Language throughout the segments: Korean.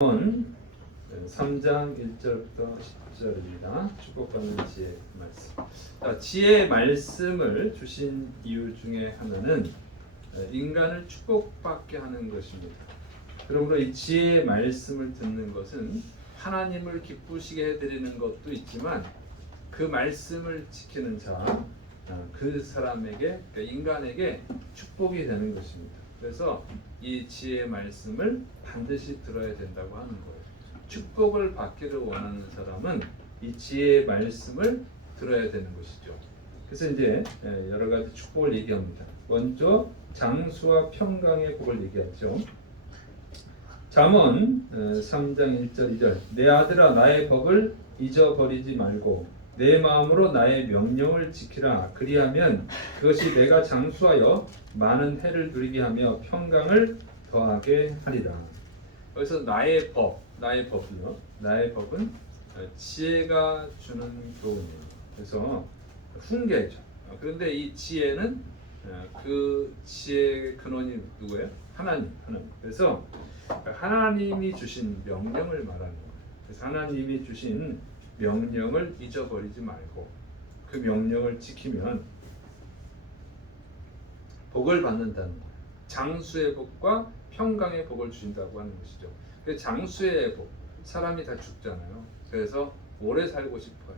3장 1절부터 10절입니다. 축복받는 지혜 말씀. 지혜 말씀을 주신 이유 중에 하나는 인간을 축복받게 하는 것입니다. 그러므로 이 지혜 말씀을 듣는 것은 하나님을 기쁘시게 해드리는 것도 있지만 그 말씀을 지키는 자, 그 사람에게, 그러니까 인간에게 축복이 되는 것입니다. 그래서 이 지혜 말씀을 반드시 들어야 된다고 하는 거예요. 축복을 받기를 원하는 사람은 이 지혜의 말씀을 들어야 되는 것이죠. 그래서 이제 여러 가지 축복을 얘기합니다. 먼저 장수와 평강의 복을 얘기하죠. 잠언 3장 1절 2절 내 아들아 나의 법을 잊어버리지 말고 내 마음으로 나의 명령을 지키라. 그리하면 그것이 내가 장수하여 많은 해를 누리게 하며 평강을 더하게 하리라. 그래서 나의 법이요. 나의 법은 지혜가 주는 교훈이에요. 그래서 훈계죠. 그런데 이 지혜는 그 지혜의 근원이 누구예요? 하나님. 그래서 하나님이 주신 명령을 말하는 거예요. 그래서 하나님이 주신 명령을 잊어버리지 말고 그 명령을 지키면 복을 받는다는 거예요. 장수의 복과 평강의 복을 주신다고 하는 것이죠. 장수의 복, 사람이 다 죽잖아요. 그래서 오래 살고 싶어요.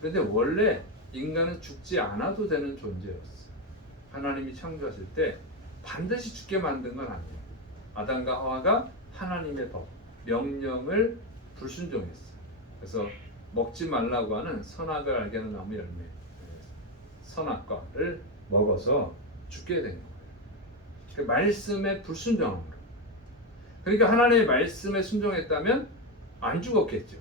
그런데 원래 인간은 죽지 않아도 되는 존재였어요. 하나님이 창조하실 때 반드시 죽게 만든 건 아니에요. 아담과 하와가 하나님의 법, 명령을 불순종했어요. 그래서 먹지 말라고 하는 선악을 알게 하는 나무 열매, 선악과를 먹어서 죽게 된 거예요. 그 말씀에 불순종함으로. 그러니까 하나님의 말씀에 순종했다면 안 죽었겠죠.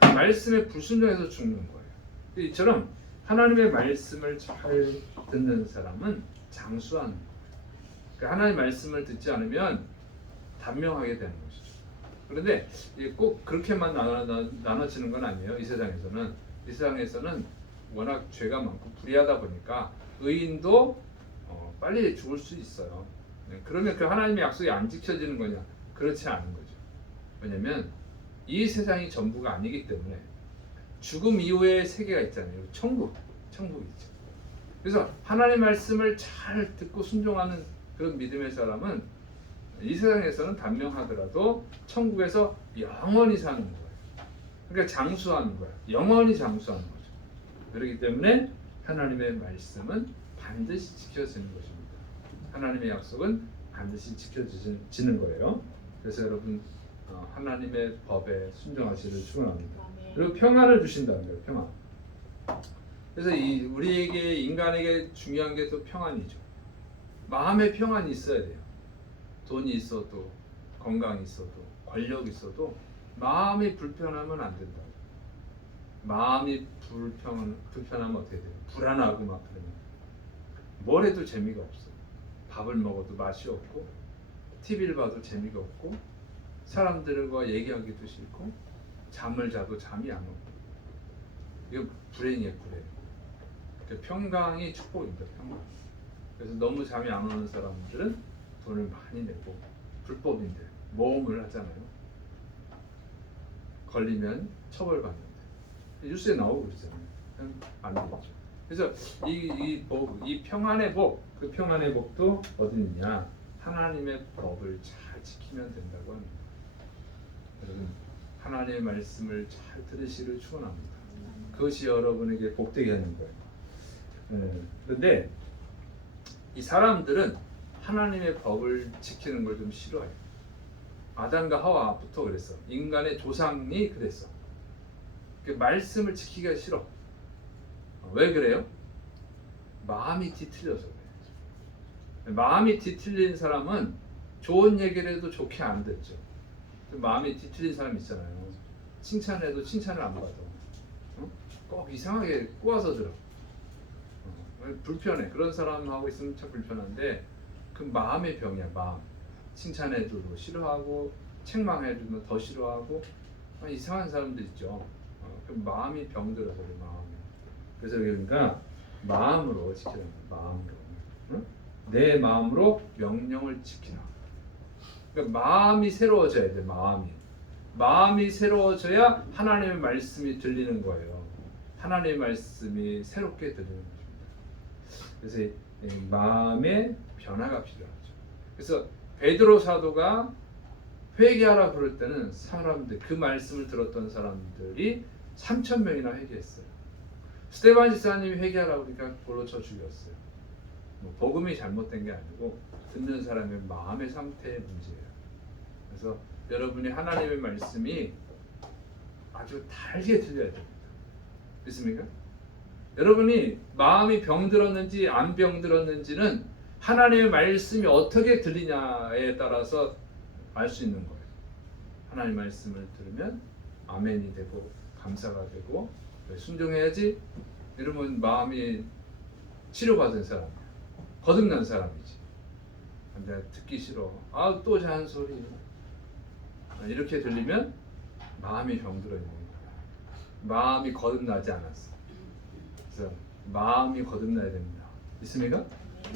그 말씀에 불순종해서 죽는 거예요. 이처럼 하나님의 말씀을 잘 듣는 사람은 장수하는 거예요. 그러니까 하나님의 말씀을 듣지 않으면 단명하게 되는 것이죠. 그런데 꼭 그렇게만 나눠지는 건 아니에요. 이 세상에서는 워낙 죄가 많고 불의하다 보니까 의인도 빨리 죽을 수 있어요. 그러면 그 하나님의 약속이 안 지켜지는 거냐? 그렇지 않은 거죠. 왜냐하면 이 세상이 전부가 아니기 때문에 죽음 이후의 세계가 있잖아요. 천국이 있죠. 그래서 하나님의 말씀을 잘 듣고 순종하는 그런 믿음의 사람은 이 세상에서는 단명하더라도 천국에서 영원히 사는 거예요. 그러니까 장수하는 거예요. 영원히 장수하는 거죠. 그렇기 때문에 하나님의 말씀은 반드시 지켜지는 것입니다. 하나님의 약속은 반드시 지켜지는 거예요. 그래서 여러분 하나님의 법에 순종하시기를 축원합니다. 그리고 평안을 주신다는 거예요. 평안. 그래서 우리에게 인간에게 중요한 게 또 평안이죠. 마음의 평안이 있어야 돼요. 돈이 있어도 건강이 있어도 권력이 있어도 마음이 불편하면 안 된다. 마음이 불편하면 어떻게 돼요? 불안하고 막 그러면 뭘 해도 재미가 없어. 밥을 먹어도 맛이 없고 TV를 봐도 재미가 없고 사람들과 얘기하기도 싫고 잠을 자도 잠이 안 오고 이거 불행이에요. 평강이 축복입니다. 평강. 그래서 너무 잠이 안 오는 사람들은 돈을 많이 내고 불법인데 모험을 하잖아요. 걸리면 처벌받는데 뉴스에 나오고 그러잖아요. 안 되죠. 그래서 이 평안의 복, 그 평안의 복도 어디 있느냐? 하나님의 법을 잘 지키면 된다고 합니다. 여러분 하나님의 말씀을 잘 들으시기를 축원합니다. 그것이 여러분에게 복되게 하는 거예요. 그런데 이 사람들은 하나님의 법을 지키는 걸 좀 싫어해요. 아담과 하와부터 그랬어. 인간의 조상이 그랬어. 그 말씀을 지키기가 싫어. 왜 그래요? 마음이 뒤틀려서 그래요. 마음이 뒤틀린 사람은 좋은 얘기를 해도 좋게 안 듣죠. 마음이 뒤틀린 사람 있잖아요. 칭찬해도 칭찬을 안 받아. 꼭 이상하게 꼬아서 들어. 불편해. 그런 사람하고 있으면 참 불편한데 그 마음의 병이야. 마음. 칭찬해도 싫어하고 책망해주면 더 싫어하고 이상한 사람들 있죠. 그 마음이 병들어서 그래. 마음이. 그래서 그러니까 마음으로 지키라는 거야. 마음으로. 응? 내 마음으로 명령을 지키라. 그러니까 마음이 새로워져야 돼. 마음이 새로워져야 하나님의 말씀이 들리는 거예요. 하나님의 말씀이 새롭게 들리는 것입니다. 그래서 이 마음의 변화가 필요하죠. 그래서 베드로 사도가 회개하라 그럴 때는 사람들, 그 말씀을 들었던 사람들이 3,000명이나 회개했어요. 스데반 지사님이 회개하라 그러니까 돌로 쳐 죽였어요. 복음이 잘못된 게 아니고 듣는 사람의 마음의 상태의 문제예요. 그래서 여러분이 하나님의 말씀이 아주 달게 들려야 됩니다. 믿습니까? 여러분이 마음이 병들었는지 안 병들었는지는 하나님의 말씀이 어떻게 들리냐에 따라서 알 수 있는 거예요. 하나님의 말씀을 들으면 아멘이 되고 감사가 되고 순종해야지 이러면 마음이 치료받은 사람이야. 거듭난 사람이지. 근데 듣기 싫어. 또 잔소리. 이렇게 들리면 마음이 병들어 있는 거야. 마음이 거듭나지 않았어. 그래서 마음이 거듭나야 됩니다. 있습니까?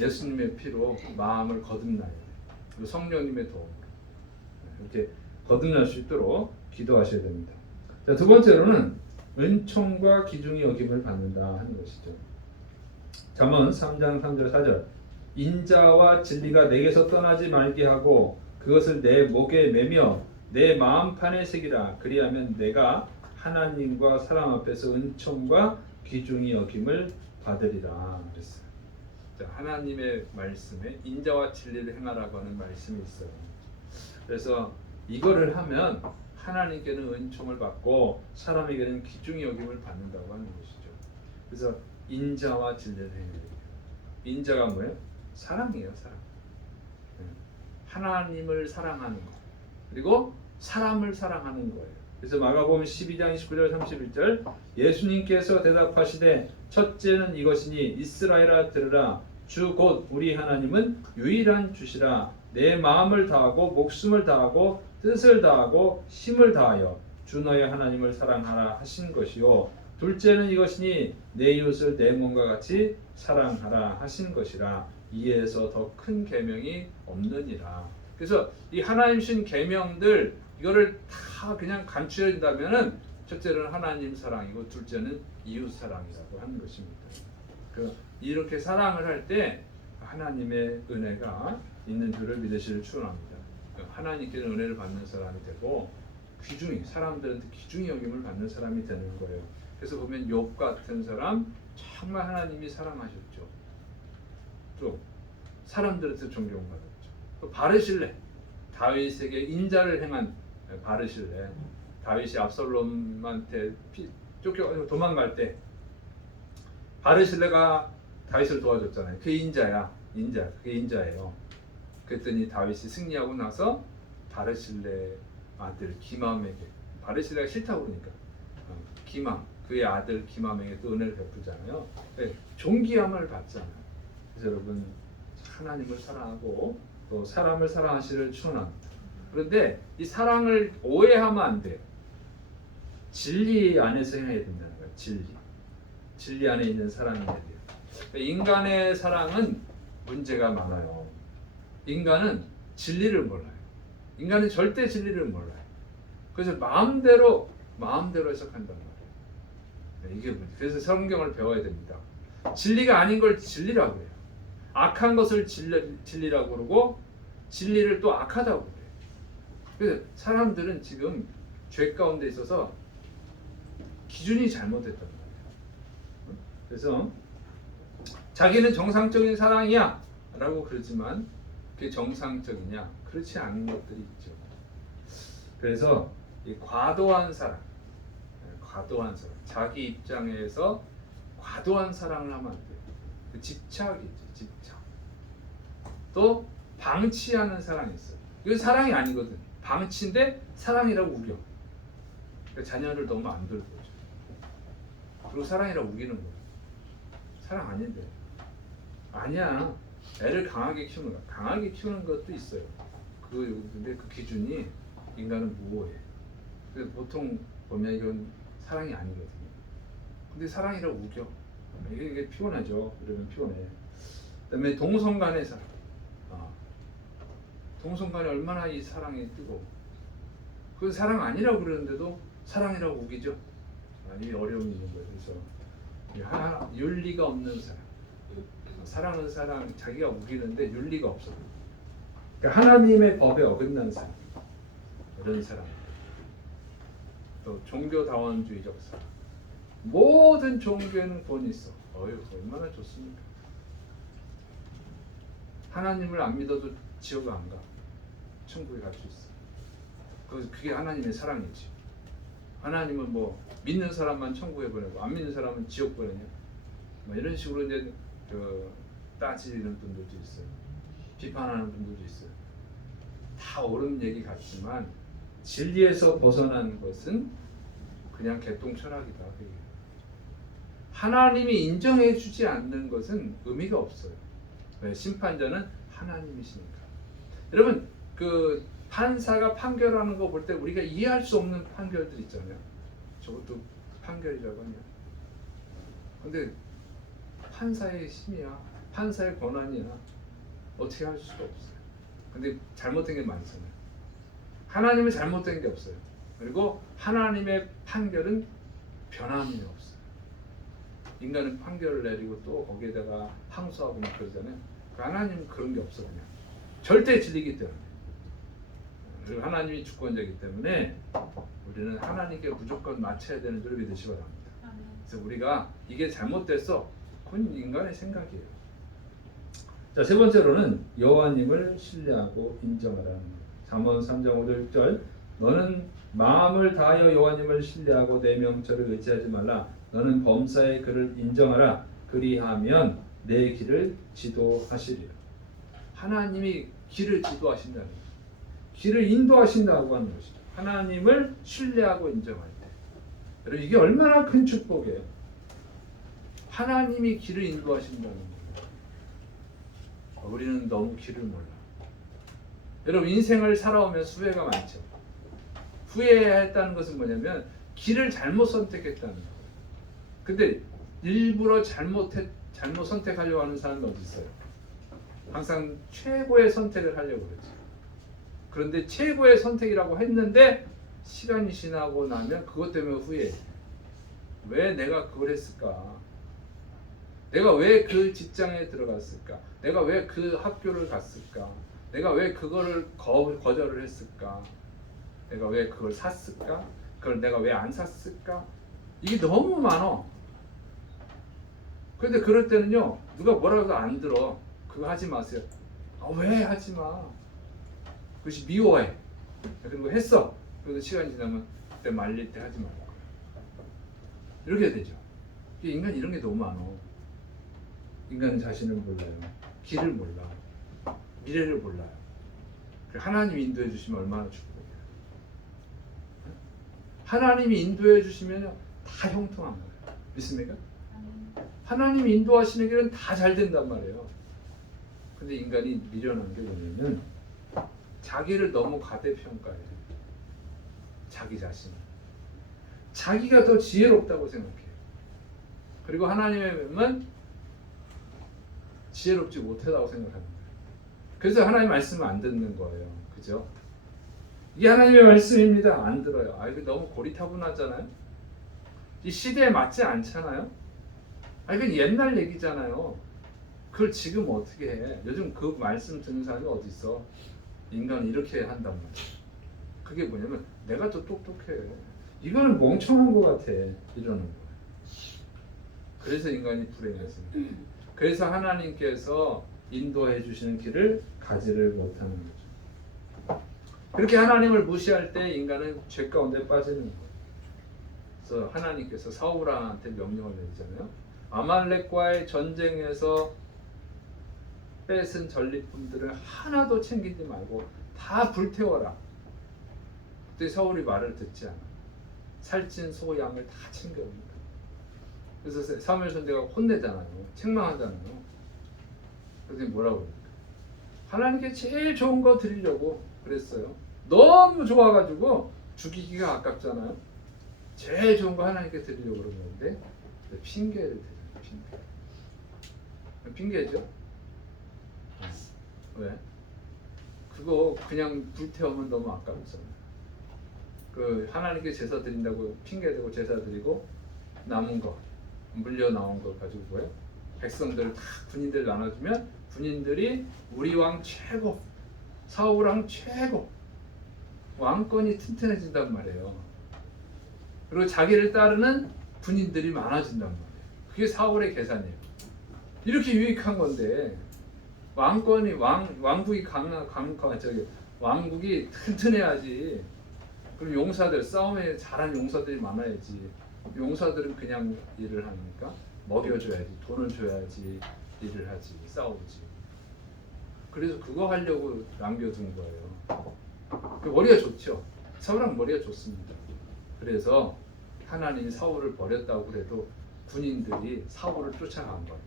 예수님의 피로 마음을 거듭나야 돼. 그리고 성령님의 도움으로 이렇게 거듭날 수 있도록 기도하셔야 됩니다. 자, 두 번째로는 은총과 기중이 여김을 받는다 하는 것이죠. 잠언 3장 3절 4절 인자와 진리가 내게서 떠나지 말게 하고 그것을 내 목에 매며 내 마음판에 새기라. 그리하면 내가 하나님과 사람 앞에서 은총과 기중이 여김을 받으리라 그랬어요. 자, 하나님의 말씀에 인자와 진리를 행하라고 하는 말씀이 있어요. 그래서 이거를 하면 하나님께는 은총을 받고 사람에게는 기중이 여김을 받는다고 하는 것이죠. 그래서 인자와 진리를 행해야 돼요. 인자가 뭐예요? 사랑이에요. 사랑. 하나님을 사랑하는 것 그리고 사람을 사랑하는 거예요. 그래서 마가복음 12장 29절 31절 예수님께서 대답하시되 첫째는 이것이니 이스라엘아 들으라 주 곧 우리 하나님은 유일한 주시라 내 마음을 다하고 목숨을 다하고 뜻을 다하고 힘을 다하여 주 너의 하나님을 사랑하라 하신 것이요 둘째는 이것이니 내 이웃을 내 몸과 같이 사랑하라 하신 것이라 이에서 더 큰 계명이 없느니라. 그래서 이 하나님 신 계명들 이거를 다 그냥 간추려진다면은 첫째는 하나님 사랑이고 둘째는 이웃 사랑이라고 하는 것입니다. 이렇게 사랑을 할 때 하나님의 은혜가 있는 줄을 믿으시길 축원합니다. 하나님께는 은혜를 받는 사람이 되고 귀중히 사람들한테 귀중히 여김을 받는 사람이 되는 거예요. 그래서 보면 욥 같은 사람 정말 하나님이 사랑하셨죠. 또 사람들한테 존경받았죠. 또 바르실레 다윗에게 인자를 행한 바르실레 다윗이 압살롬한테 쫓겨 도망갈 때 바르실레가 다윗을 도와줬잖아요. 그게 인자야. 그게 인자예요. 그랬더니 다윗이 승리하고 나서 바르실레 아들 기맘에게 바르실레가 싫다고 그러니까 기맘 그의 아들 기맘에게 또 은혜를 베푸잖아요. 존귀함을 받잖아요. 그래서 여러분 하나님을 사랑하고 또 사람을 사랑하시기를 축원합니다. 그런데 이 사랑을 오해하면 안 돼요. 진리 안에서 행해야 된다는 거예요. 진리 안에 있는 사랑이 돼야 돼요. 인간의 사랑은 문제가 많아요. 인간은 진리를 몰라요. 인간은 절대 진리를 몰라요. 그래서 마음대로 해석한단 말이에요. 이게 문제. 그래서 성경을 배워야 됩니다. 진리가 아닌 걸 진리라고 해요. 악한 것을 진리라고 그러고 진리를 또 악하다고 그래요. 그래서 사람들은 지금 죄 가운데 있어서 기준이 잘못됐단 말이에요. 그래서 자기는 정상적인 사랑이야 라고 그러지만 그게 정상적이냐? 그렇지 않은 것들이 있죠. 그래서 이 과도한 사랑 자기 입장에서 과도한 사랑을 하면 안 돼요. 그 집착이죠. 집착. 또 방치하는 사랑이 있어요. 이건 사랑이 아니거든. 방치인데 사랑이라고 우겨. 그러니까 자녀를 너무 안 돌보죠. 그리고 사랑이라고 우기는 거예요. 사랑 아닌데. 아니야. 애를 강하게 키우는 거야. 강하게 키우는 것도 있어요. 근데 그 기준이 인간은 무오해. 그래서 보통 보면 이건 사랑이 아니거든요. 근데 사랑이라고 우겨. 이게 피곤하죠. 이러면 피곤해. 그다음에 동성 간의 사랑. 동성간에 얼마나 이 사랑이 뜨고 그 사랑 아니라고 그러는데도 사랑이라고 우기죠. 이 어려움이 있는 거예요. 그래서 윤리가 없는 사랑. 사랑은 사랑, 자기가 우기는데 윤리가 없어. 그러니까 하나님의 법에 어긋난 사랑. 이런 사랑. 또 종교다원주의적 사랑. 모든 종교에는 본이 있어. 어휴, 얼마나 좋습니까? 하나님을 안 믿어도 지옥 안 가. 천국에 갈 수 있어. 그게 하나님의 사랑이지. 하나님은 뭐 믿는 사람만 천국에 보내고 안 믿는 사람은 지옥 보내냐? 뭐 이런 식으로 이제 따지는 분들도 있어요. 비판하는 분들도 있어요. 다 옳은 얘기 같지만 진리에서 벗어난 것은 그냥 개똥철학이다. 하나님이 인정해주지 않는 것은 의미가 없어요. 왜? 심판자는 하나님이시니까. 여러분 그 판사가 판결하는 거 볼 때 우리가 이해할 수 없는 판결들 있잖아요. 저것도 판결이라고 하냐. 근데 판사의 힘이야, 판사의 권한이야, 어떻게 할 수가 없어요. 근데 잘못된 게 많잖아요. 하나님은 잘못된 게 없어요. 그리고 하나님의 판결은 변함이 없어요. 인간은 판결을 내리고 또 거기에다가 항소하고 막 그러잖아요. 하나님은 그런 게 없어. 그냥 절대 진리이기 때문에. 그리고 하나님이 주권자이기 때문에 우리는 하나님께 무조건 맞춰야 되는 줄 믿으시 바랍니다. 그래서 우리가 이게 잘못됐어, 그건 인간의 생각이에요. 자, 세 번째로는 여호와님을 신뢰하고 인정하라는 것. 잠언 3장 5절 6절 너는 마음을 다하여 여호와님을 신뢰하고 내 명철을 의지하지 말라. 너는 범사의 그를 인정하라. 그리하면 내 길을 지도하시리라. 하나님이 길을 지도하신다는 거예요. 길을 인도하신다고 하는 것이죠. 하나님을 신뢰하고 인정할 때. 여러분 이게 얼마나 큰 축복이에요. 하나님이 길을 인도하신다는 거예요. 우리는 너무 길을 몰라. 여러분 인생을 살아오면서 후회가 많죠. 후회해야 했다는 것은 뭐냐면 길을 잘못 선택했다는 거예요. 근데 일부러 잘못 선택하려고 하는 사람이 어디 있어요? 항상 최고의 선택을 하려고 그러지. 그런데 최고의 선택이라고 했는데 시간이 지나고 나면 그것 때문에 후회해. 왜 내가 그걸 했을까? 내가 왜 그 직장에 들어갔을까? 내가 왜 그 학교를 갔을까? 내가 왜 그거를 거절을 했을까? 내가 왜 그걸 샀을까? 그걸 내가 왜 안 샀을까? 이게 너무 많아. 그런데 그럴 때는요, 누가 뭐라고 해도 안 들어. 그거 하지 마세요. 왜 하지 마? 그것이 미워해. 그리고 했어. 그래서 시간이 지나면 그때 말릴 때 하지 말고. 이렇게 되죠. 인간 이런 게 너무 많아. 인간은 자신을 몰라요. 길을 몰라. 미래를 몰라요. 하나님이 인도해 주시면 얼마나 축복이에요. 하나님이 인도해 주시면 다 형통한 거예요. 믿습니까? 하나님이 인도하시는 길은 다 잘 된단 말이에요. 근데 인간이 미련한 게 뭐냐면 자기를 너무 과대평가해요. 자기 자신. 자기가 더 지혜롭다고 생각해요. 그리고 하나님은 지혜롭지 못하다고 생각합니다. 그래서 하나님 말씀을 안 듣는 거예요. 그죠? 이게 하나님의 말씀입니다. 안 들어요. 이거 너무 고리타분하잖아요. 이 시대에 맞지 않잖아요. 이건 옛날 얘기잖아요. 그걸 지금 어떻게 해? 요즘 그 말씀 듣는 사람이 어디 있어? 인간은 이렇게 한단 말이야. 그게 뭐냐면 내가 더 똑똑해. 이거는 멍청한 것 같아. 이러는 거야. 그래서 인간이 불행해집니다. 그래서 하나님께서 인도해 주시는 길을 가지를 못하는 거죠. 그렇게 하나님을 무시할 때 인간은 죄 가운데 빠지는 거예요. 그래서 하나님께서 사울왕한테 명령을 내리잖아요. 아말렉과의 전쟁에서 뺏은 전리품들을 하나도 챙기지 말고 다 불태워라. 그때 사울이 말을 듣지 않아. 살찐 소 양을 다 챙겨옵니다. 그래서 사무엘 선지자가 혼내잖아요. 책망하잖아요. 그래서 뭐라고 그럴까? 하나님께 제일 좋은 거 드리려고 그랬어요. 너무 좋아가지고 죽이기가 아깝잖아요. 제일 좋은 거 하나님께 드리려고 그런 건데 핑계를 대잖아요. 핑계죠? 왜? 그거 그냥 불태우면 너무 아깝잖아요. 그 하나님께 제사 드린다고 핑계대고 제사 드리고 남은 거 물려 나온 거 가지고 뭐예요? 백성들 다 군인들 나눠주면 군인들이 우리 왕 최고, 사울 왕 최고, 왕권이 튼튼해진단 말이에요. 그리고 자기를 따르는 군인들이 많아진단 말이에요. 그게 사울의 계산이에요. 이렇게 유익한 건데 왕권이 왕국이 왕국이 튼튼해야지. 그리고 용사들 싸움에 잘하는 용사들이 많아야지. 용사들은 그냥 일을 하니까 먹여줘야지, 돈을 줘야지 일을 하지, 싸우지. 그래서 그거 하려고 남겨둔 거예요. 그 머리가 좋죠. 사울은 머리가 좋습니다. 그래서 하나님이 사울을 버렸다고 그래도 군인들이 사울을 쫓아간 거예요.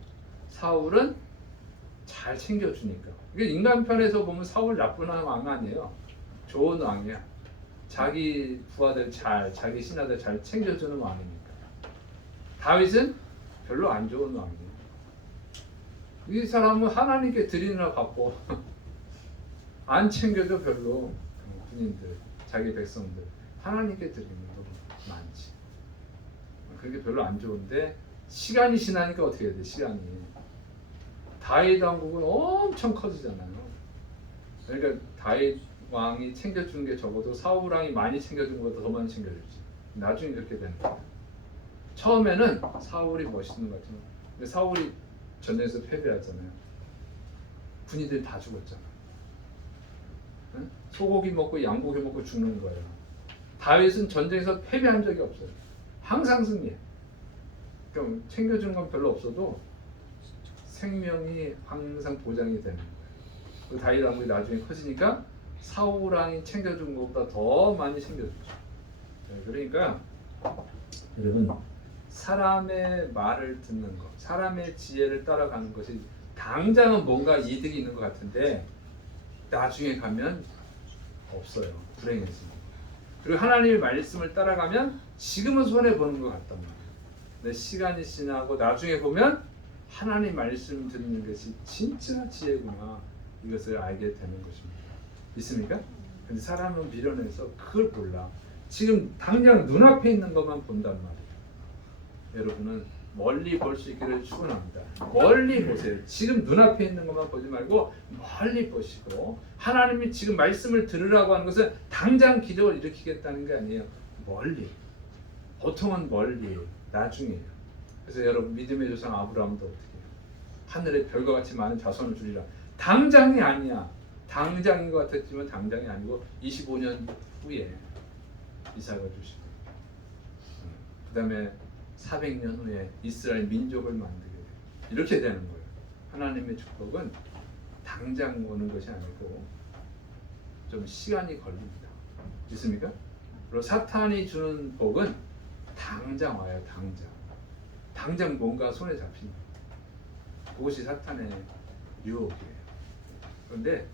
사울은 잘 챙겨주니까. 이게 인간편에서 보면 사울 나쁜 왕 아니에요. 좋은 왕이야. 자기 부하들 자기 신하들 잘 챙겨주는 왕이니까. 다윗은 별로 안 좋은 왕이에요. 이 사람은 하나님께 드리느라 바빠. 안 챙겨줘 별로. 군인들, 자기 백성들 하나님께 드리는 거 많지. 그게 별로 안 좋은데 시간이 지나니까 어떻게 해야 돼? 시간이 다윗 왕국은 엄청 커지잖아요. 그러니까 다윗 왕이 챙겨주는 게 적어도 사울 왕이 많이 챙겨준 것보다 더 많이 챙겨주지. 나중에 그렇게 되는 거야. 처음에는 사울이 멋있는 것 같지만 근데 사울이 전쟁에서 패배하잖아요. 군인들 다 죽었잖아. 응? 소고기 먹고 양고기 먹고 죽는 거예요. 다윗은 전쟁에서 패배한 적이 없어요. 항상 승리해. 그럼 챙겨주는 건 별로 없어도 생명이 항상 보장이 되는 거예요. 그 다윗 왕국이 나중에 커지니까 사울 왕이 챙겨준 것보다 더 많이 챙겨주죠. 그러니까 여러분 사람의 말을 듣는 것, 사람의 지혜를 따라가는 것이 당장은 뭔가 이득이 있는 것 같은데 나중에 가면 없어요. 불행해집니다. 그리고 하나님의 말씀을 따라가면 지금은 손해보는 것 같단 말이에요. 근데 시간이 지나고 나중에 보면 하나님 말씀 듣는 것이 진짜 지혜구나 이것을 알게 되는 것입니다. 있습니까? 근데 사람은 미련해서 그걸 몰라. 지금 당장 눈앞에 있는 것만 본단 말이에요. 여러분은 멀리 볼 수 있기를 축원합니다. 멀리 보세요. 지금 눈앞에 있는 것만 보지 말고 멀리 보시고 하나님이 지금 말씀을 들으라고 하는 것은 당장 기적을 일으키겠다는 게 아니에요. 멀리. 보통은 멀리, 나중에요. 그래서 여러분 믿음의 조상 아브라함도 어떻게 해요? 하늘에 별과 같이 많은 자손을 주리라. 당장이 아니야. 당장인 것 같았지만 당장이 아니고 25년 후에 이삭을 주시고 그 다음에 400년 후에 이스라엘 민족을 만들게 돼요. 이렇게 되는 거예요. 하나님의 축복은 당장 오는 것이 아니고 좀 시간이 걸립니다. 있습니까? 그리고 사탄이 주는 복은 당장 와요. 당장 뭔가 손에 잡힙니다. 그것이 사탄의 유혹이에요. 그런데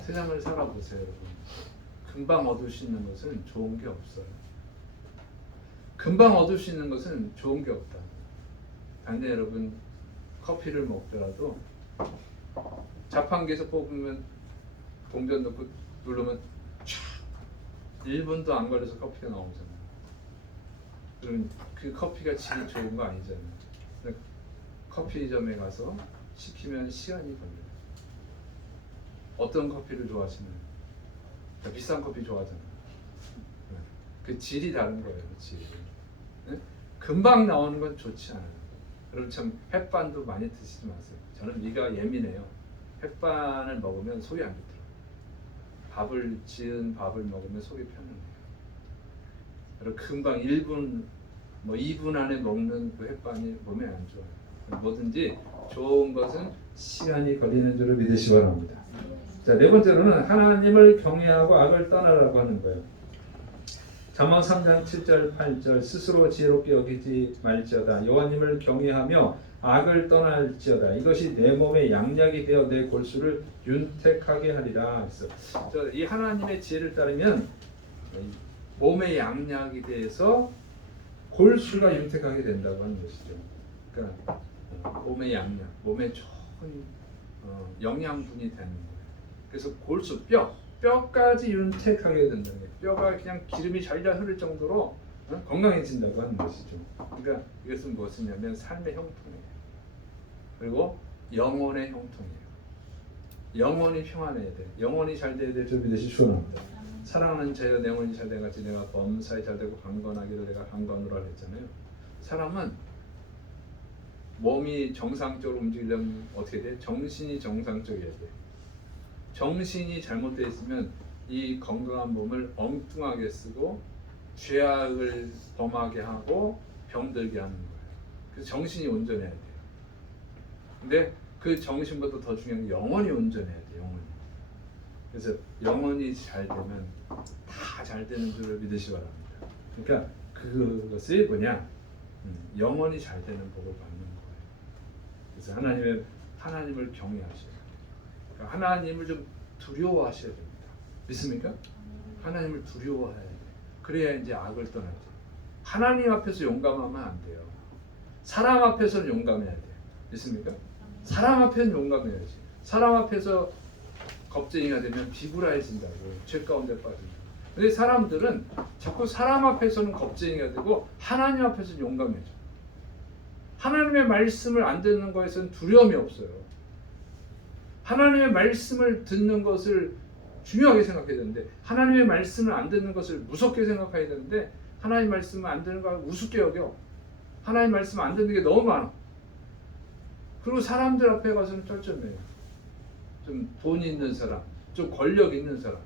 세상을 살아보세요, 여러분. 금방 얻을 수 있는 것은 좋은 게 없어요. 금방 얻을 수 있는 것은 좋은 게 없다. 당장 여러분 커피를 먹더라도 자판기에서 뽑으면 동전 넣고 누르면 촥 1분도 안 걸려서 커피가 나오잖아요. 그럼 그 커피가 질이 좋은 거 아니잖아요. 커피점에 가서 시키면 시간이 걸려요. 어떤 커피를 좋아하시나요? 비싼 커피 좋아하잖아요. 그 질이 다른 거예요. 질. 금방 나오는 건 좋지 않아요. 여러분 참 햇반도 많이 드시지 마세요. 저는 위가 예민해요. 햇반을 먹으면 속이 안 좋더라고요. 지은 밥을 먹으면 속이 편해요. 여러분 금방 1분, 2분 안에 먹는 그 햇반이 몸에 안 좋아요. 뭐든지 좋은 것은 시간이 걸리는 줄을 믿으시기 바랍니다. 자, 네 번째로는 하나님을 경외하고 악을 떠나라고 하는 거예요. 잠언 3장 7절 8절 스스로 지혜롭게 여기지 말지어다. 여호와님을 경외하며 악을 떠날지어다. 이것이 내 몸의 양약이 되어 내 골수를 윤택하게 하리라. 그래서 이 하나님의 지혜를 따르면 몸의 양약이 돼서 골수가 윤택하게 된다고 하는 것이죠. 그러니까 몸의 양약, 몸에 좋은 영양분이 되는 거예요. 그래서 골수 뼈까지 윤택하게 된다는 거예요. 뼈가 그냥 기름이 잘잘 흐를 정도로 건강해진다고 하는 것이죠. 그러니까 이것은 무엇이냐면 삶의 형통이에요. 그리고 영혼의 형통이에요. 영혼이 평안해야 돼. 영혼이 잘 돼야 돼. 저 믿으시 축원합니다. 사랑하는 자여 내 영혼이 잘 돼같이 내가 범사에 잘 되고 강건하기를 내가 강건으로 했잖아요. 사람은 몸이 정상적으로 움직이려면 어떻게 돼? 정신이 정상적이어야 돼. 정신이 잘못되어 있으면 이 건강한 몸을 엉뚱하게 쓰고 죄악을 범하게 하고 병들게 하는 거예요. 그래서 정신이 온전해야 돼요. 근데 그 정신보다 더 중요한 게 영혼이 온전해야 돼요. 영혼이. 그래서 영혼이 잘 되면 다 잘 되는 줄을 믿으시 바랍니다. 그러니까 그것이 뭐냐? 영혼이 잘 되는 복을 받는 거예요. 그래서 하나님을 경외하셔야 돼요. 그러니까 하나님을 좀 두려워하셔야 됩니다. 믿습니까? 하나님을 두려워해야 돼요. 그래야 이제 악을 떠나죠. 하나님 앞에서 용감하면 안 돼요. 사람 앞에서는 용감해야 돼요. 믿습니까? 사람 앞에는 용감해야지. 사람 앞에서 겁쟁이가 되면 비굴해진다고. 죄 가운데 빠진다. 근데 사람들은 자꾸 사람 앞에서는 겁쟁이가 되고 하나님 앞에서는 용감해져. 하나님의 말씀을 안 듣는 것에서는 두려움이 없어요. 하나님의 말씀을 듣는 것을 중요하게 생각해야 되는데 하나님의 말씀을 안 듣는 것을 무섭게 생각해야 되는데 하나님 말씀을 안 듣는 걸 우습게 여겨. 하나님 말씀 안 듣는 게 너무 많아. 그리고 사람들 앞에 가서는 쩔쩔매요. 좀 돈 있는 사람, 좀 권력 있는 사람,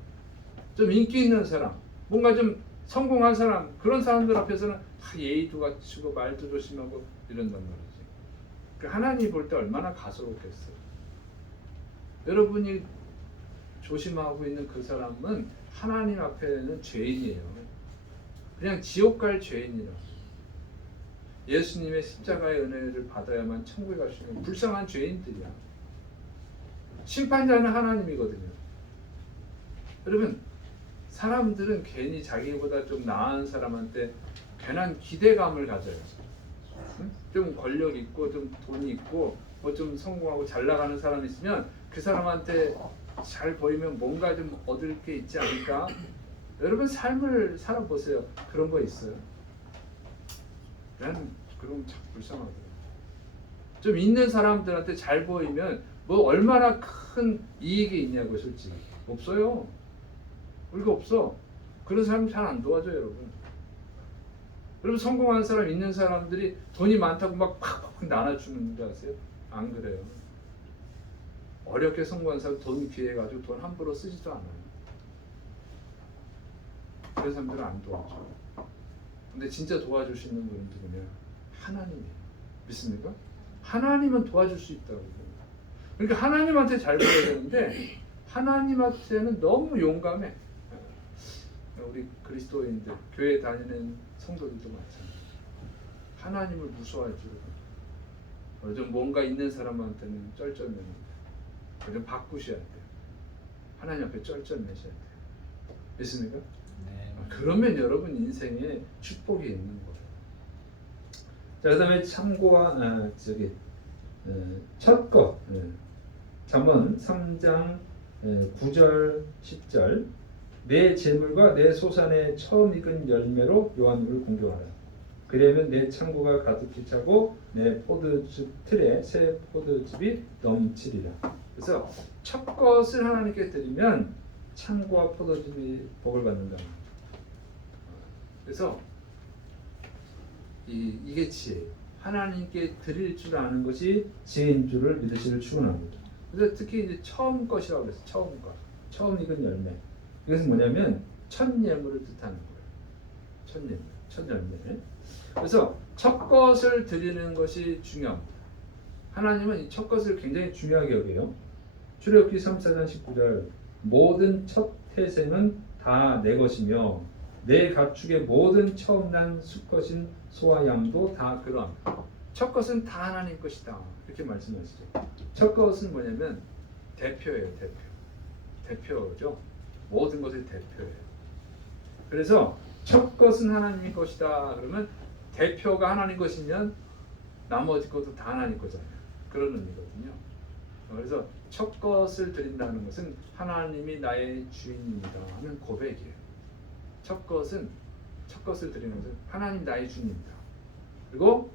좀 인기 있는 사람, 뭔가 좀 성공한 사람, 그런 사람들 앞에서는 다 예의도 갖추고 말도 조심하고 이런단 말이지. 하나님 볼 때 얼마나 가소롭겠어요. 여러분이 조심하고 있는 그 사람은 하나님 앞에는 죄인이에요. 그냥 지옥 갈 죄인이라고. 예수님의 십자가의 은혜를 받아야만 천국에 갈 수 있는 불쌍한 죄인들이야. 심판자는 하나님이거든요. 여러분, 사람들은 괜히 자기보다 좀 나은 사람한테 괜한 기대감을 가져요. 응? 좀 권력 있고 좀 돈이 있고 뭐 좀 성공하고 잘 나가는 사람이 있으면 그 사람한테 잘 보이면 뭔가 좀 얻을 게 있지 않을까? 여러분 삶을 살아보세요. 그런 거 있어요? 난 그럼 참 불쌍하더라고요. 좀 있는 사람들한테 잘 보이면 뭐 얼마나 큰 이익이 있냐고. 솔직히 없어요. 우리가 없어. 그런 사람 잘 안 도와줘요. 여러분 성공한 사람 있는 사람들이 돈이 많다고 막 팍팍 나눠주는 줄 아세요? 안 그래요. 어렵게 성공한 사람 돈 귀해가지고 돈 함부로 쓰지도 않아요. 그런 사람들은 안 도와줘. 근데 진짜 도와줄 수 있는 분은 누구냐? 하나님이에요. 믿습니까? 하나님은 도와줄 수 있다고. 그러니까 하나님한테 잘 보여야 되는데 하나님한테는 너무 용감해. 우리 그리스도인들, 교회 다니는 성도들도 마찬가지. 하나님을 무서워할 줄은. 좀 뭔가 있는 사람한테는 쩔쩔매는. 좀 바꾸셔야 돼요. 하나님 앞에 쩔쩔매셔야 돼요. 믿습니까? 네. 그러면 여러분 인생에 축복이 있는 거예요. 자, 그다음에 참고와 첫 것. 잠언 3장 9절 10절. 내 재물과 내 소산의 처음 익은 열매로 여호와를 공경하라. 그러면 내 창고가 가득히 차고 내 포도즙 틀에 새 포도즙이 넘치리라. 그래서 첫 것을 하나님께 드리면 창고와 포도즙이 복을 받는다. 그래서 이게 지혜예요. 하나님께 드릴 줄 아는 것이 지혜인 줄을 믿으시길 축원합니다. 그래서 특히 이제 처음 것이라고 그랬어요. 처음 것, 처음 익은 열매. 이것은 뭐냐면 첫 예물을 뜻하는 거예요. 첫 예물, 첫 열매. 그래서 첫 것을 드리는 것이 중요합니다. 하나님은 이 첫 것을 굉장히 중요하게 여겨요. 출애굽기 3장 19절 모든 첫 태생은 다 내 것이며 내 가축의 모든 처음 난 수컷인 소와 양도 다 그러합니다. 첫 것은 다 하나님 것이다. 이렇게 말씀하시죠. 첫 것은 뭐냐면 대표예요. 대표죠. 모든 것의 대표예요. 그래서 첫 것은 하나님의 것이다. 그러면 대표가 하나님 것이면 나머지 것도 다 하나님 거잖아요. 그런 의미거든요. 그래서 첫 것을 드린다는 것은 하나님이 나의 주인입니다 하는 고백이에요. 첫 것을 드리는 것은 하나님 나의 주인입니다. 그리고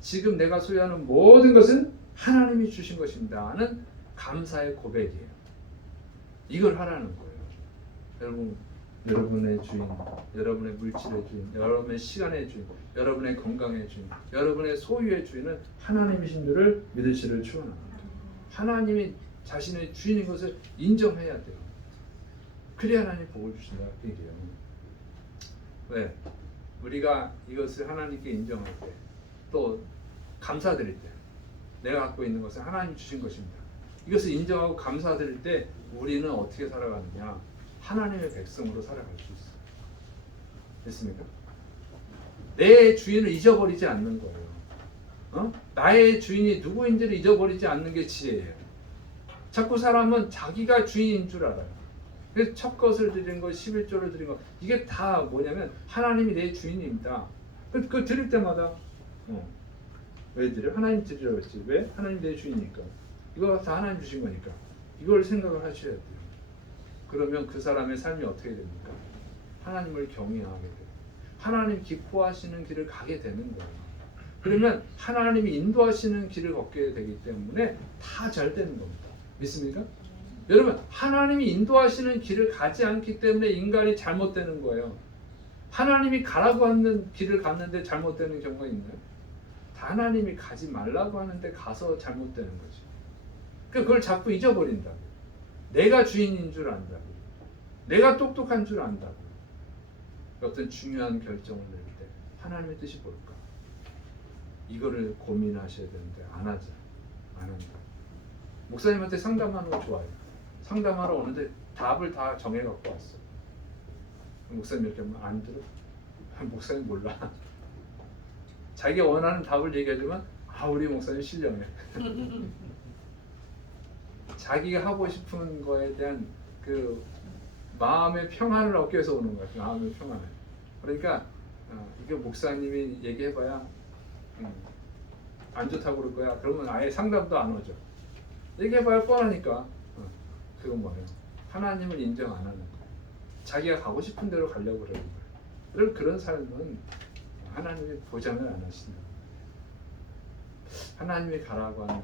지금 내가 소유하는 모든 것은 하나님이 주신 것입니다 하는 감사의 고백이에요. 이걸 하라는 거예요. 여러분, 여러분의 주인, 여러분의 물질의 주인, 여러분의 시간의 주인, 여러분의 건강의 주인, 여러분의 소유의 주인은 하나님이신 줄을 믿으시를 축원합니다. 하나님이 자신의 주인인 것을 인정해야 돼요. 그래야 하나님 복을 주신다 그 얘기예요. 왜? 우리가 이것을 하나님께 인정할 때, 또 감사드릴 때, 내가 갖고 있는 것은 하나님 주신 것입니다. 이것을 인정하고 감사드릴 때 우리는 어떻게 살아가느냐? 하나님의 백성으로 살아갈 수 있어요. 됐습니까? 내 주인을 잊어버리지 않는 거예요. 나의 주인이 누구인지를 잊어버리지 않는 게 지혜예요. 자꾸 사람은 자기가 주인인 줄 알아요. 그래서 첫 것을 드린 것, 11조를 드린 것, 이게 다 뭐냐면 하나님이 내 주인입니다. 그 드릴 때마다 왜 드려? 하나님 드리라고 했지. 왜? 하나님 내 주인이니까. 이거 다 하나님 주신 거니까. 이걸 생각을 하셔야 돼요. 그러면 그 사람의 삶이 어떻게 됩니까? 하나님을 경외하게 돼요. 하나님 기뻐하시는 길을 가게 되는 거예요. 그러면 하나님이 인도하시는 길을 걷게 되기 때문에 다 잘 되는 겁니다. 믿습니까? 여러분, 하나님이 인도하시는 길을 가지 않기 때문에 인간이 잘못되는 거예요. 하나님이 가라고 하는 길을 갔는데 잘못되는 경우가 있나요? 하나님이 가지 말라고 하는데 가서 잘못되는 거지. 그걸 자꾸 잊어버린다고. 내가 주인인 줄 안다고. 내가 똑똑한 줄 안다고. 어떤 중요한 결정을 낼 때 하나님의 뜻이 뭘까? 이거를 고민하셔야 되는데 안 하죠. 안 한다. 목사님한테 상담하는 거 좋아요. 상담하러 오는데 답을 다 정해갖고 왔어. 목사님 이렇게 하면 안 들어? 목사님 몰라. 자기가 원하는 답을 얘기하지만 우리 목사님 신령해. 자기가 하고 싶은 거에 대한 그 마음의 평안을 얻기 위해서 오는 거야. 마음의 평안을. 그러니까 이거 목사님이 얘기해봐야 안 좋다고 그럴 거야. 그러면 아예 상담도 안 오죠. 얘기해봐야 뻔하니까. 그건 뭐예요? 하나님을 인정 안 하는 거예요. 자기가 가고 싶은 대로 가려고 그러는 거예요. 그런 삶은 하나님이 보장을 안 하신다. 하나님이 가라고 하는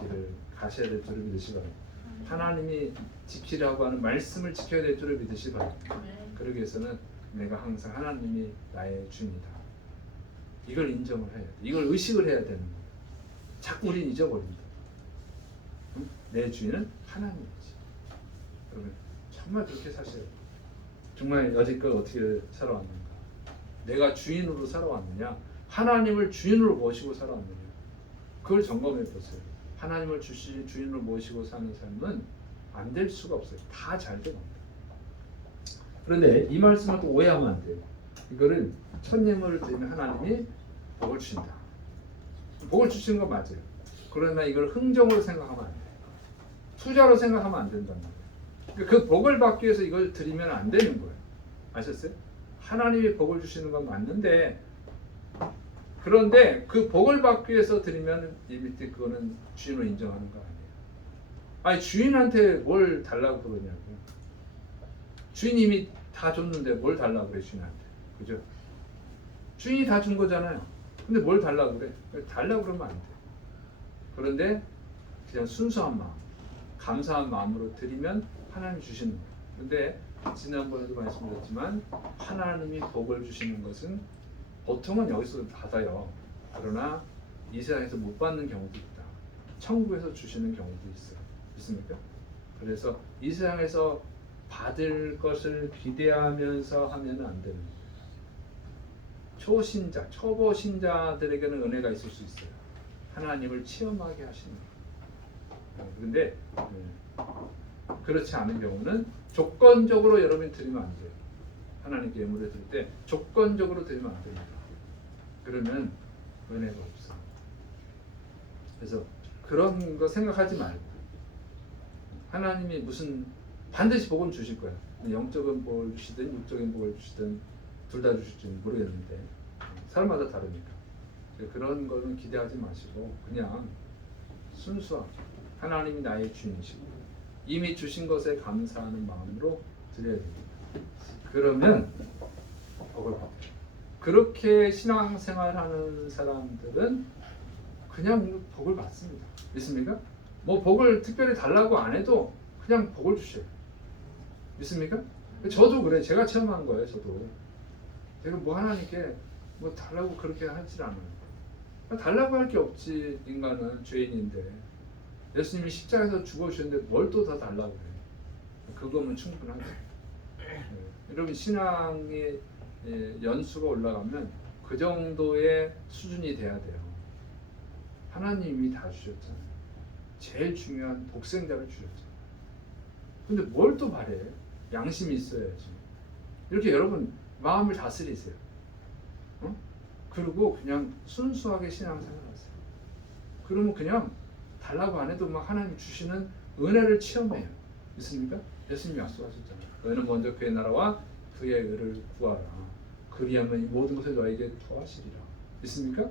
길을 가셔야 될 줄을 믿으시 바랍니다. 하나님이 지키라고 하는 말씀을 지켜야 될 줄을 믿으시 바랍니다. 그러기 위해서는 내가 항상 하나님이 나의 주인이다. 이걸 인정을 해야 돼. 이걸 의식을 해야 되는 거예요. 자꾸 우린 잊어버린다. 내 주인은 하나님이지. 그러면 정말 그렇게 사셔야 돼요. 정말 여지껏 어떻게 살아왔는가? 내가 주인으로 살아왔느냐? 하나님을 주인으로 모시고 살아왔느냐? 그걸 점검해 보세요. 하나님을 주인으로 모시고 사는 삶은 안 될 수가 없어요. 다 잘 됩니다. 그런데 이 말씀을 또 오해하면 안 돼요. 이거를 첫 예물을 드리면 하나님이 복을 주신다. 복을 주시는 건 맞아요. 그러나 이걸 흥정으로 생각하면 안 돼요. 투자로 생각하면 안 된단 말이에요. 그 복을 받기 위해서 이걸 드리면 안 되는 거예요. 아셨어요? 하나님이 복을 주시는 건 맞는데, 그런데 그 복을 받기 위해서 드리면 이 밑에 그거는 주인으로 인정하는 거 아니에요. 아니 주인한테 뭘 달라고 그러냐고. 주인이 이미 다 줬는데 뭘 달라고 그래 주인한테. 그죠? 주인이 다 준 거잖아요. 근데 뭘 달라고 그래? 달라고 그러면 안 돼. 그런데 그냥 순수한 마음, 감사한 마음으로 드리면 하나님이 주시는 거예요. 근데 지난번에도 말씀드렸지만 하나님이 복을 주시는 것은 보통은 여기서 받아요. 그러나 이 세상에서 못 받는 경우도 있다. 천국에서 주시는 경우도 있어요. 있습니까? 그래서 이 세상에서 받을 것을 기대하면서 하면 안 되는 거예요. 초신자, 초보 신자들에게는 은혜가 있을 수 있어요. 하나님을 체험하게 하시는 거예요. 그런데 그렇지 않은 경우는 조건적으로 여러분이 드리면 안 돼요. 하나님께 예물을 드릴 때 조건적으로 드리면 안 됩니다. 그러면 은혜가 없어. 그래서 그런 거 생각하지 말고 하나님이 무슨 반드시 복은 주실 거야. 영적인 복을 주시든 육적인 복을 주시든 둘 다 주실지는 모르겠는데 사람마다 다르니까 그런 거는 기대하지 마시고 그냥 순수하게 하나님이 나의 주인이시고 이미 주신 것에 감사하는 마음으로 드려야 됩니다. 그러면 복을 받죠. 그렇게 신앙생활하는 사람들은 그냥 복을 받습니다. 믿습니까? 뭐 복을 특별히 달라고 안 해도 그냥 복을 주셔요. 믿습니까? 저도 그래. 제가 체험한 거예요. 저도 제가 뭐 하나님께 뭐 달라고 그렇게 하질 않아요. 달라고 할 게 없지. 인간은 죄인인데 예수님이 십자가에서 죽어주셨는데 뭘 또 더 달라고 해요. 그거면 충분하죠. 여러분 신앙의 연수가 올라가면 그 정도의 수준이 돼야 돼요. 하나님이 다 주셨잖아요. 제일 중요한 독생자를 주셨잖아요. 근데 뭘 또 바래? 양심이 있어야지. 이렇게 여러분 마음을 다스리세요. 그리고 그냥 순수하게 신앙생활하세요. 그러면 그냥 달라고 안 해도 막 하나님 주시는 은혜를 체험해요. 믿습니까? 예수님이 약속하셨잖아요. 너희는 먼저 그의 나라와 그의 의를 구하라. 그리하면 이 모든 것을 너에게 더하시리라. 믿습니까?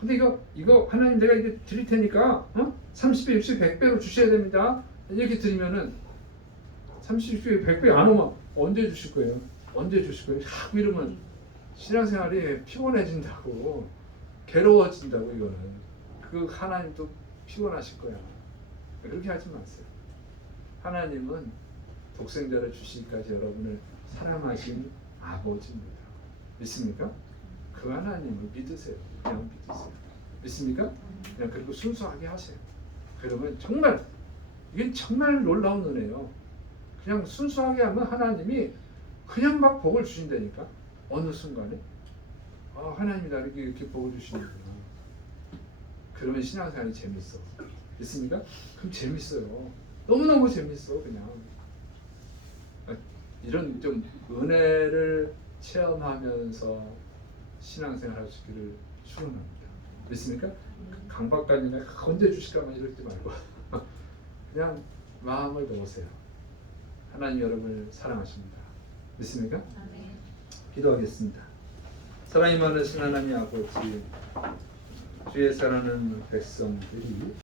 근데 이거 하나님 내가 이게 드릴 테니까 30배, 60배, 100배로 주셔야 됩니다. 이렇게 드리면은 30배, 100배 안 오면 언제 주실 거예요? 언제 주실 거예요? 자꾸 이러면 신앙생활이 피곤해진다고, 괴로워진다고. 이거는 그 하나님도 피곤하실 거야. 그렇게 하지 마세요. 하나님은 독생자를 주시기까지 여러분을 사랑하신 아버지입니다. 믿습니까? 그 하나님을 믿으세요. 그냥 믿으세요. 믿습니까? 그냥 그리고 순수하게 하세요. 그러면 정말 이게 정말 놀라운 은혜예요. 그냥 순수하게 하면 하나님이 그냥 막 복을 주신다니까. 어느 순간에 하나님이 나를 이렇게 복을 주시는구나. 그러면 신앙생활이 재밌어. 믿습니까? 그럼 재밌어요. 너무너무 재밌어. 그냥 이런 좀 은혜를 체험하면서 신앙생활 하시기를 축원합니다. 믿습니까? 강 박사님이 언제 주실까만 이러지 말고 그냥 마음을 놓으세요. 하나님 여러분을 사랑하십니다. 믿습니까? 기도하겠습니다. 사랑이 많으신 하나님 아버지, 주의 사랑하는 백성들이